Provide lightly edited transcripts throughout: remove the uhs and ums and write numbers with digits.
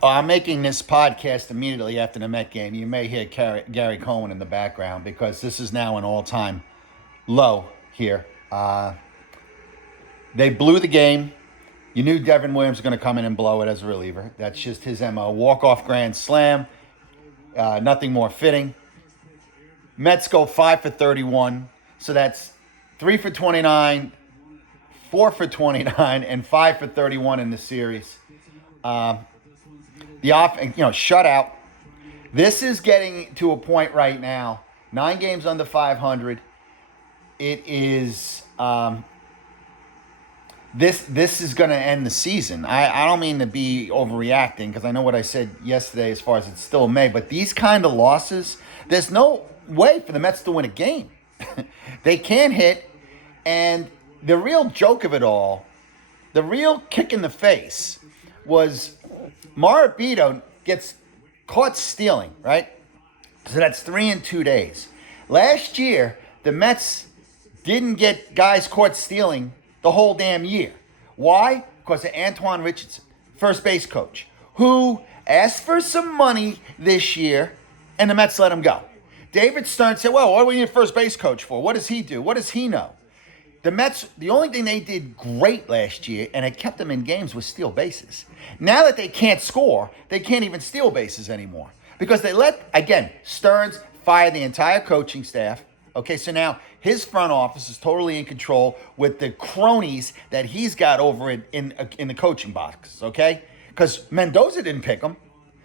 I'm making this podcast immediately after the Met game. You may hear Gary Cohen in the background because this is now an all-time low here. They blew the game. You knew Devin Williams was going to come in and blow it as a reliever. That's just his MO. Walk-off grand slam. Nothing more fitting. Mets go 5 for 31. So that's 3 for 29, 4 for 29, and 5 for 31 in the series. The offense, shutout. This is getting to a point right now. 9 games under 500. It is this is going to end the season. I don't mean to be overreacting because I know what I said yesterday as far as it's still May, but these kind of losses, there's no way for the Mets to win a game. They can't hit, and the real joke of it all, the real kick in the face, was Marabito gets caught stealing, right? So that's 3 in 2 days. Last year, the Mets didn't get guys caught stealing the whole damn year. Why? Because of Antoine Richardson, first base coach, who asked for some money this year, and the Mets let him go. David Stearns said, well, what do we need a first base coach for? What does he do? What does he know? The Mets, the only thing they did great last year, and it kept them in games, was steal bases. Now that they can't score, they can't even steal bases anymore. Because they let, again, Stearns fire the entire coaching staff. Okay, so now his front office is totally in control with the cronies that he's got over in the coaching boxes, okay? Because Mendoza didn't pick him.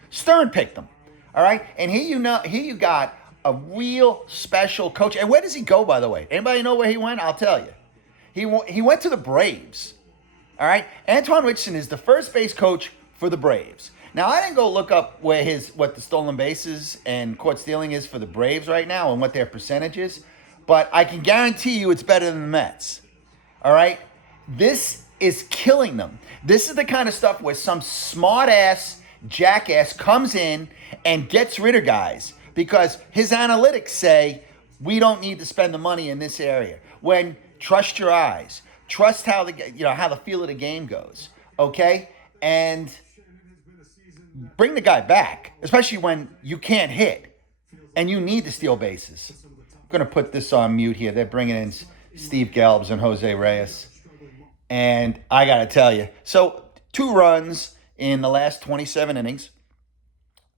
Stern picked him, all right? And here you got a real special coach. And where does he go, by the way? Anybody know where he went? I'll tell you. He went to the Braves, all right? Antoine Richardson is the first base coach for the Braves. Now, I didn't go look up what the stolen bases and caught stealing is for the Braves right now and what their percentage is, but I can guarantee you it's better than the Mets, all right? This is killing them. This is the kind of stuff where some smart-ass jackass comes in and gets rid of guys because his analytics say we don't need to spend the money in this area. When trust your eyes, trust how the feel of the game goes, okay? And bring the guy back, especially when you can't hit and you need to steal bases. I'm going to put this on mute here. They're bringing in Steve Gelbs and Jose Reyes. And I got to tell you, so 2 runs in the last 27 innings.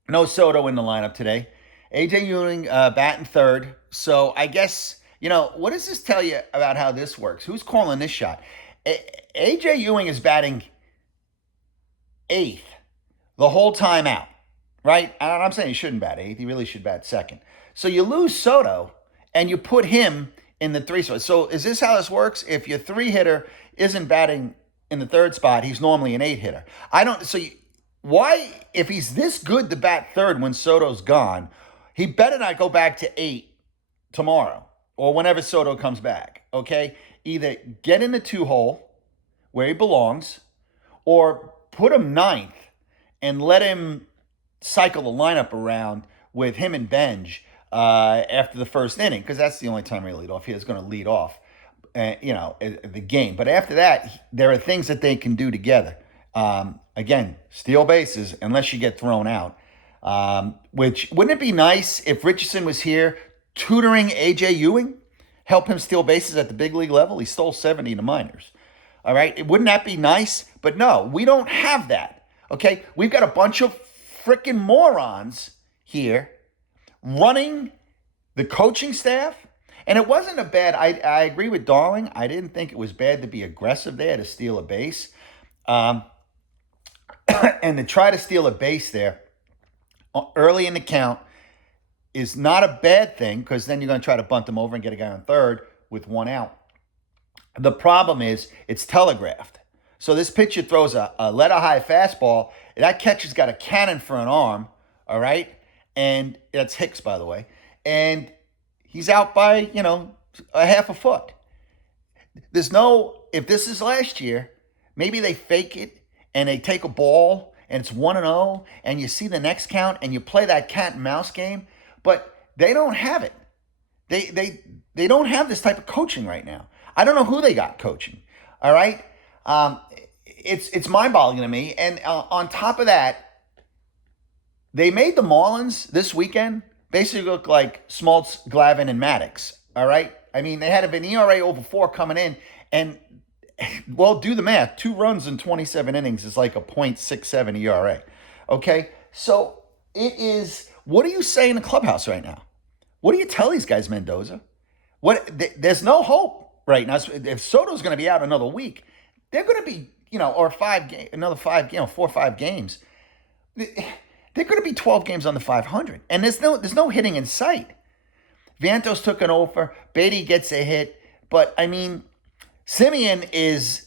No Soto in the lineup today. A.J. Ewing batting third. So I guess, what does this tell you about how this works? Who's calling this shot? A.J. Ewing is batting 8th. The whole time out, right? And I'm saying he shouldn't bat 8th. He really should bat 2nd. So you lose Soto, and you put him in the 3 spot. So is this how this works? If your 3 hitter isn't batting in the 3rd spot, he's normally an 8 hitter. Why, if he's this good to bat 3rd when Soto's gone, he better not go back to 8 tomorrow or whenever Soto comes back, okay? Either get in the 2 hole where he belongs or put him 9th and let him cycle the lineup around with him and Benj after the 1st inning, because that's the only time he lead off. He is going to lead off, the game. But after that, there are things that they can do together. Again, steal bases unless you get thrown out. Which wouldn't it be nice if Richardson was here tutoring A.J. Ewing, help him steal bases at the big league level? He stole 70 in the minors. All right, wouldn't that be nice? But no, we don't have that. Okay, we've got a bunch of freaking morons here running the coaching staff. And it wasn't a bad, I agree with Darling. I didn't think it was bad to be aggressive there to steal a base. And to try to steal a base there early in the count is not a bad thing because then you're going to try to bunt them over and get a guy on 3rd with 1 out. The problem is it's telegraphed. So this pitcher throws a letter-high fastball. That catcher's got a cannon for an arm, all right? And that's Hicks, by the way. And he's out by, a half a foot. If this is last year, maybe they fake it and they take a ball and it's 1-0 and you see the next count and you play that cat and mouse game, but they don't have it. They don't have this type of coaching right now. I don't know who they got coaching, all right? It's mind-boggling to me. And on top of that, They made the Marlins this weekend basically look like Smoltz, Glavine, and Maddox. All right. I mean, they had an ERA over 4 coming in, and well, do the math. 2 runs in 27 innings is like a .67 ERA. Okay, so it is. What do you say in the clubhouse right now? What do you tell these guys, Mendoza? There's no hope right now. If Soto's going to be out another week, they're going to be, or another 4 or 5 games. They're going to be 12 games under 500, and there's no hitting in sight. Vantos took an over. Beatty gets a hit, but I mean, Simeon is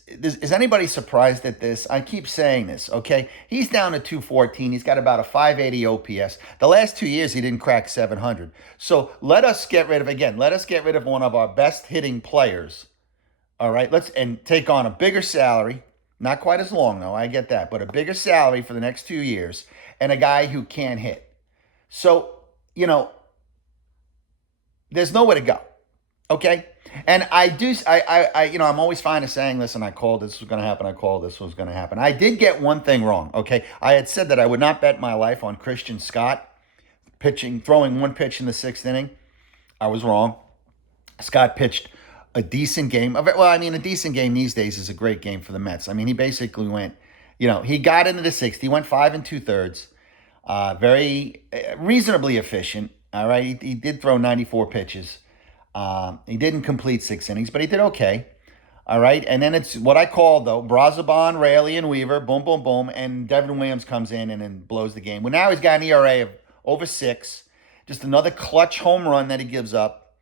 anybody surprised at this? I keep saying this, okay? He's down to 214. He's got about a 580 OPS. The last 2 years, he didn't crack 700. So let us get rid of one of our best hitting players, all right? And take on a bigger salary. Not quite as long, though. I get that. But a bigger salary for the next 2 years and a guy who can't hit. So, there's nowhere to go, okay? And I'm always fine of saying this, and I called this was going to happen. I called this was going to happen. I did get one thing wrong, okay? I had said that I would not bet my life on Christian Scott throwing one pitch in the 6th inning. I was wrong. Scott pitched a decent game. Well, I mean, a decent game these days is a great game for the Mets. I mean, he basically went, he got into the 6th. He went 5 2/3. Very reasonably efficient. All right, he did throw 94 pitches. He didn't complete 6 innings, but he did okay. All right, and then it's what I call, though, Brazoban, Raley, and Weaver, boom, boom, boom, and Devin Williams comes in and then blows the game. Well, now he's got an ERA of over 6, just another clutch home run that he gives up.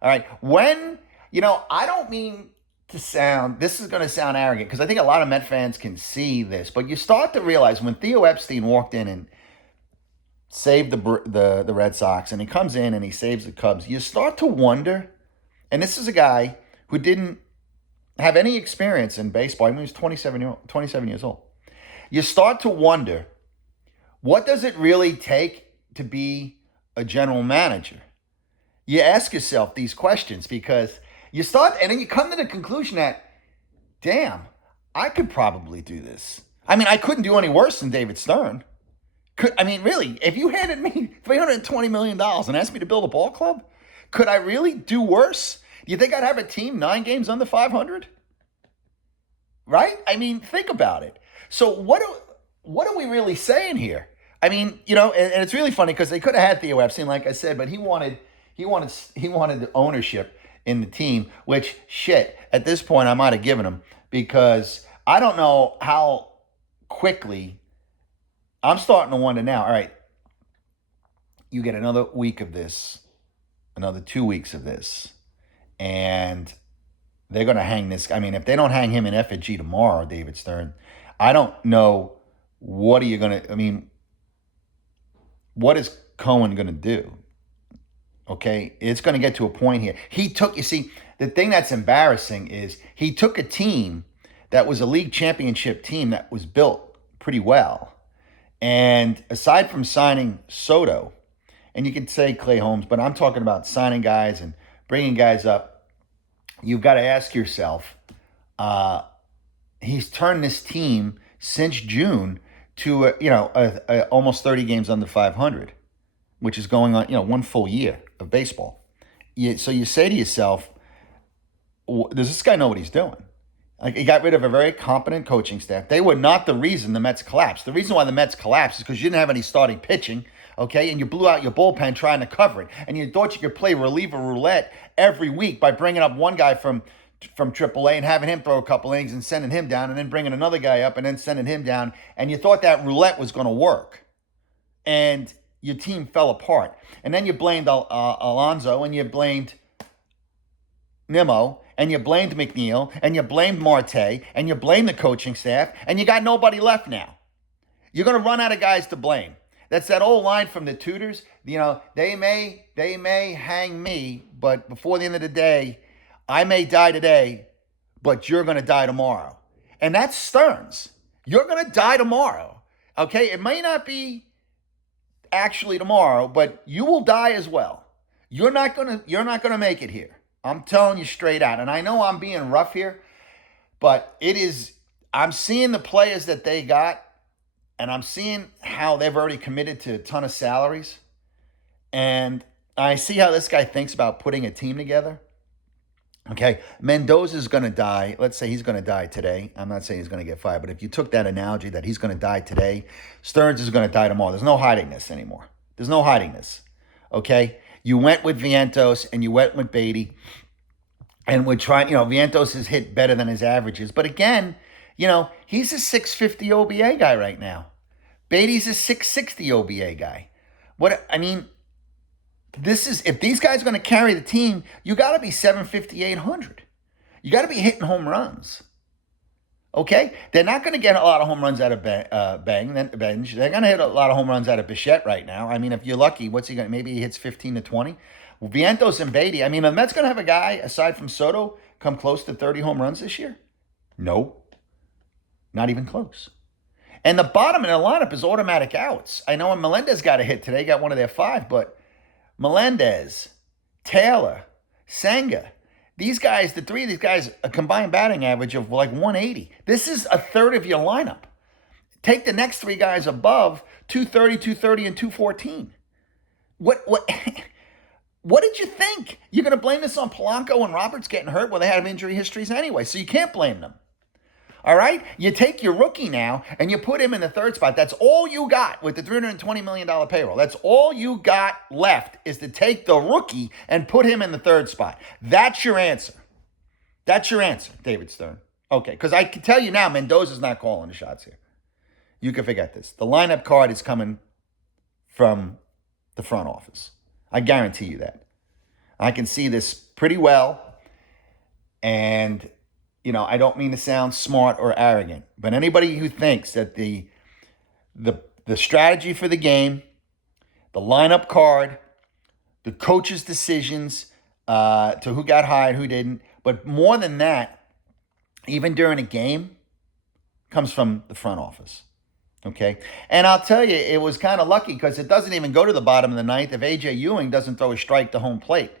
All right, I don't mean this is going to sound arrogant, because I think a lot of Met fans can see this, but you start to realize when Theo Epstein walked in and saved the Red Sox, and he comes in and he saves the Cubs, you start to wonder, and this is a guy who didn't have any experience in baseball. I mean, he was 27 years old. You start to wonder, what does it really take to be a general manager? You ask yourself these questions, because and then you come to the conclusion that, damn, I could probably do this. I mean, I couldn't do any worse than David Stern. Really, if you handed me $320 million and asked me to build a ball club, could I really do worse? Do you think I'd have a team 9 games under 500? Right? I mean, think about it. So what are we really saying here? I mean, and it's really funny, because they could have had Theo Epstein, like I said, but he wanted the ownership in the team, which, shit, at this point I might have given him, because I don't know how quickly. I'm starting to wonder now, all right, you get another week of this, another 2 weeks of this, and they're going to hang this. I mean, if they don't hang him in effigy tomorrow, David Stern, I don't know what is Cohen going to do? Okay, it's going to get to a point here. The thing that's embarrassing is he took a team that was a league championship team that was built pretty well. And aside from signing Soto, and you can say Clay Holmes, but I'm talking about signing guys and bringing guys up, you've got to ask yourself, he's turned this team since June to almost 30 games under 500, which is going on 1 full year of baseball. So you say to yourself, does this guy know what he's doing? Like, he got rid of a very competent coaching staff. They were not the reason the Mets collapsed. The reason why the Mets collapsed is because you didn't have any starting pitching, okay? And you blew out your bullpen trying to cover it. And you thought you could play reliever roulette every week by bringing up one guy from AAA and having him throw a couple innings and sending him down, and then bringing another guy up and then sending him down. And you thought that roulette was going to work. And your team fell apart. And then you blamed Alonso, and you blamed Nimmo, and you blamed McNeil, and you blamed Marte, and you blamed the coaching staff, and you got nobody left now. You're going to run out of guys to blame. That's that old line from the Tudors. They may hang me, but before the end of the day, I may die today, but you're going to die tomorrow. And that's Stearns. You're going to die tomorrow. Okay? It may not be actually tomorrow, but you will die as well. You're not going to make it here. I'm telling you straight out. And I know I'm being rough here, but I'm seeing the players that they got, and I'm seeing how they've already committed to a ton of salaries. And I see how this guy thinks about putting a team together. Okay, Mendoza's going to die. Let's say he's going to die today. I'm not saying he's going to get fired, but if you took that analogy that he's going to die today, Stearns is going to die tomorrow. There's no hiding this anymore. There's no hiding this. Okay, you went with Vientos and you went with Beatty, and we're trying. Vientos has hit better than his averages, but again, he's a 650 OBA guy right now. Beatty's a 660 OBA guy. If these guys are going to carry the team, you got to be 750, 800. You got to be hitting home runs. Okay? They're not going to get a lot of home runs out of Bench. They're going to hit a lot of home runs out of Bichette right now. If you're lucky, what's he going to, maybe he hits 15 to 20. Well, Vientos and Beatty, the Mets going to have a guy, aside from Soto, come close to 30 home runs this year? No. Not even close. And the bottom of the lineup is automatic outs. I know when Melendez got a hit today, got one of their 5, but Melendez, Taylor, Senga, these guys, the 3 of these guys, a combined batting average of like 180. This is a third of your lineup. Take the next 3 guys above, 230, 230, and 214. What did you think? You're going to blame this on Polanco and Roberts getting hurt? Well, they had injury histories anyway, so you can't blame them. All right? You take your rookie now and you put him in the 3rd spot. That's all you got with the $320 million payroll. That's all you got left is to take the rookie and put him in the 3rd spot. That's your answer. That's your answer, David Stern. Okay, because I can tell you now, Mendoza's not calling the shots here. You can forget this. The lineup card is coming from the front office. I guarantee you that. I can see this pretty well. And I don't mean to sound smart or arrogant, but anybody who thinks that the strategy for the game, the lineup card, the coach's decisions to who got hired, who didn't, but more than that, even during a game, comes from the front office. Okay? And I'll tell you, it was kind of lucky because it doesn't even go to the bottom of the 9th if A.J. Ewing doesn't throw a strike to home plate.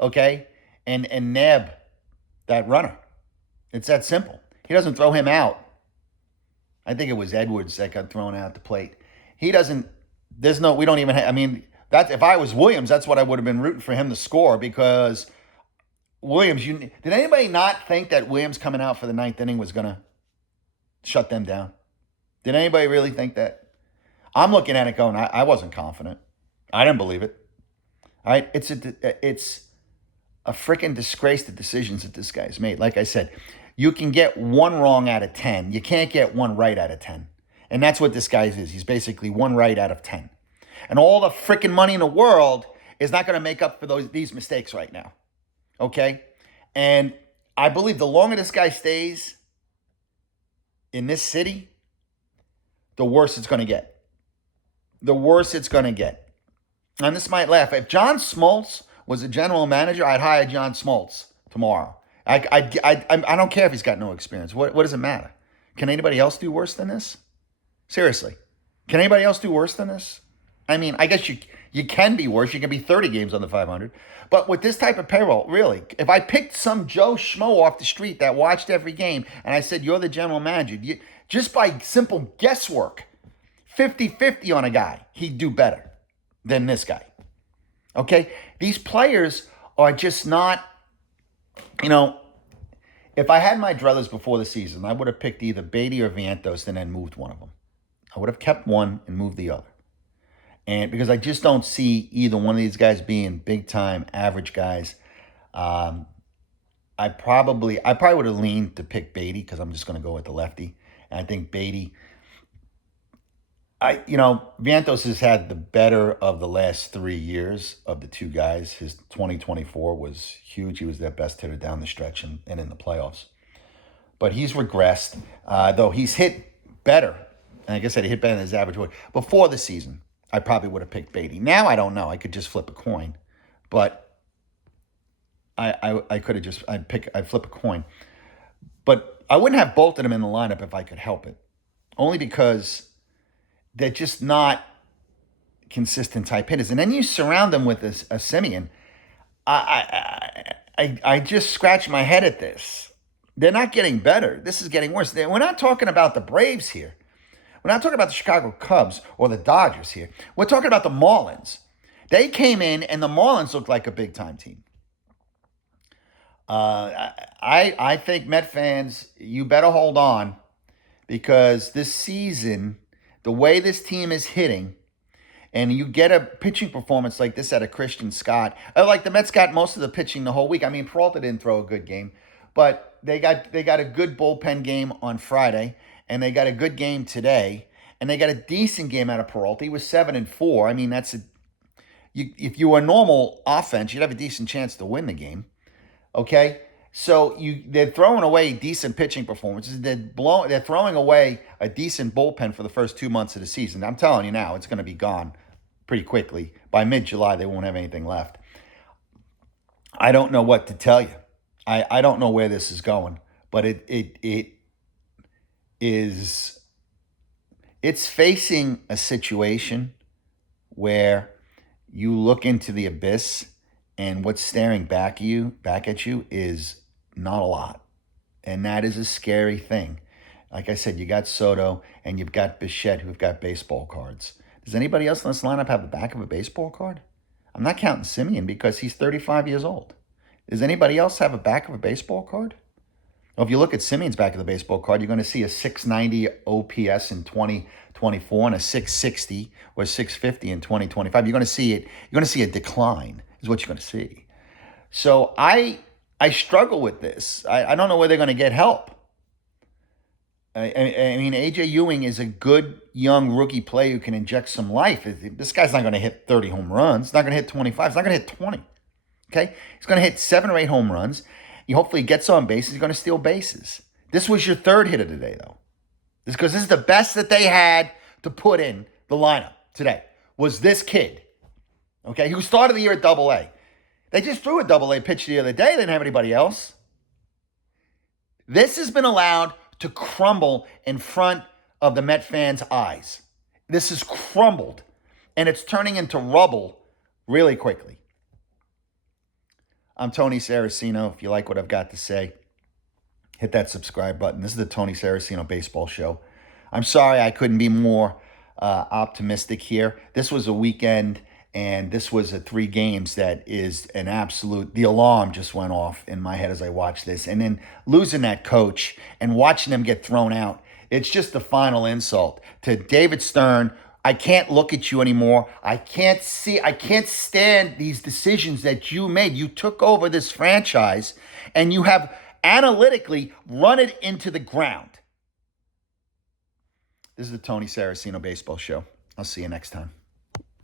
Okay? And nab that runner. It's that simple. He doesn't throw him out. I think it was Edwards that got thrown out the plate. We don't even have, that's, if I was Williams, that's what I would have been rooting for him to score because Williams, did anybody not think that Williams coming out for the 9th inning was going to shut them down? Did anybody really think that? I'm looking at it going, I wasn't confident. I didn't believe it. All right? It's a freaking disgrace, the decisions that this guy's made. Like I said, you can get 1 wrong out of 10. You can't get 1 right out of 10. And that's what this guy is. He's basically 1 right out of 10. And all the freaking money in the world is not going to make up for these mistakes right now. Okay? And I believe the longer this guy stays in this city, the worse it's going to get. The worse it's going to get. And this might laugh. If John Smoltz was a general manager, I'd hire John Smoltz tomorrow. I don't care if he's got no experience. What does it matter? Can anybody else do worse than this? Seriously. Can anybody else do worse than this? I guess you can be worse. You can be 30 games under 500. But with this type of payroll, really, if I picked some Joe Schmo off the street that watched every game and I said, you're the general manager, just by simple guesswork, 50-50 on a guy, he'd do better than this guy. Okay? These players are just not, if I had my druthers before the season, I would have picked either Beatty or Vientos and then moved one of them. I would have kept one and moved the other. And because I just don't see either one of these guys being big-time average guys. I probably would have leaned to pick Beatty because I'm just going to go with the lefty. And I think Beatty, Vientos has had the better of the last 3 years of the 2 guys. His 2024 was huge. He was their best hitter down the stretch and in the playoffs. But he's regressed, though he's hit better. And like I said, he hit better than his average weight. Before the season, I probably would have picked Beatty. Now I don't know. I could just flip a coin. But I could have just, I'd flip a coin. But I wouldn't have bolted him in the lineup if I could help it. Only because they're just not consistent type hitters. And then you surround them with a Simeon. I just scratch my head at this. They're not getting better. This is getting worse. We're not talking about the Braves here. We're not talking about the Chicago Cubs or the Dodgers here. We're talking about the Marlins. They came in, and the Marlins looked like a big-time team. I think Met fans, you better hold on, because this season, the way this team is hitting, and you get a pitching performance like this out of Christian Scott. Like the Mets got most of the pitching the whole week. I mean, Peralta didn't throw a good game, but they got a good bullpen game on Friday, and they got a good game today, and they got a decent game out of Peralta. He was 7-4. I mean, if you were a normal offense, you'd have a decent chance to win the game. Okay, so they're throwing away decent pitching performances. They're throwing away a decent bullpen for the first 2 months of the season. I'm telling you now, it's going to be gone pretty quickly. By mid-July, they won't have anything left. I don't know what to tell you. I don't know where this is going, but it's facing a situation where you look into the abyss, and what's staring back at you is not a lot. And that is a scary thing. Like I said, you got Soto and you've got Bichette, who've got baseball cards. Does anybody else in this lineup have the back of a baseball card? I'm not counting Simeon because he's 35 years old. Does anybody else have a back of a baseball card? Well, if you look at Simeon's back of the baseball card, you're going to see a 690 OPS in 2024 and a 660 or 650 in 2025. You're going to see it. You're going to see a decline. Is what you're going to see. So I struggle with this. I don't know where they're going to get help. I mean, A.J. Ewing is a good young rookie player who can inject some life. This guy's not going to hit 30 home runs. He's not going to hit 25. He's not going to hit 20. Okay? He's going to hit 7 or 8 home runs. He hopefully gets on bases. He's going to steal bases. This was your third hitter today, though. Because this is the best that they had to put in the lineup today, was this kid. Okay, who started the year at Double-A. They just threw a Double-A pitch the other day. They didn't have anybody else. This has been allowed to crumble in front of the Met fans' eyes. This has crumbled, and it's turning into rubble really quickly. I'm Tony Saraceno. If you like what I've got to say, hit that subscribe button. This is the Tony Saraceno Baseball Show. I'm sorry I couldn't be more optimistic here. This was a weekend, and this was a 3 games that is an absolute, the alarm just went off in my head as I watched this. And then losing that coach and watching them get thrown out, it's just the final insult to David Stearns. I can't look at you anymore. I can't stand these decisions that you made. You took over this franchise and you have analytically run it into the ground. This is the Tony Saraceno Baseball Show. I'll see you next time.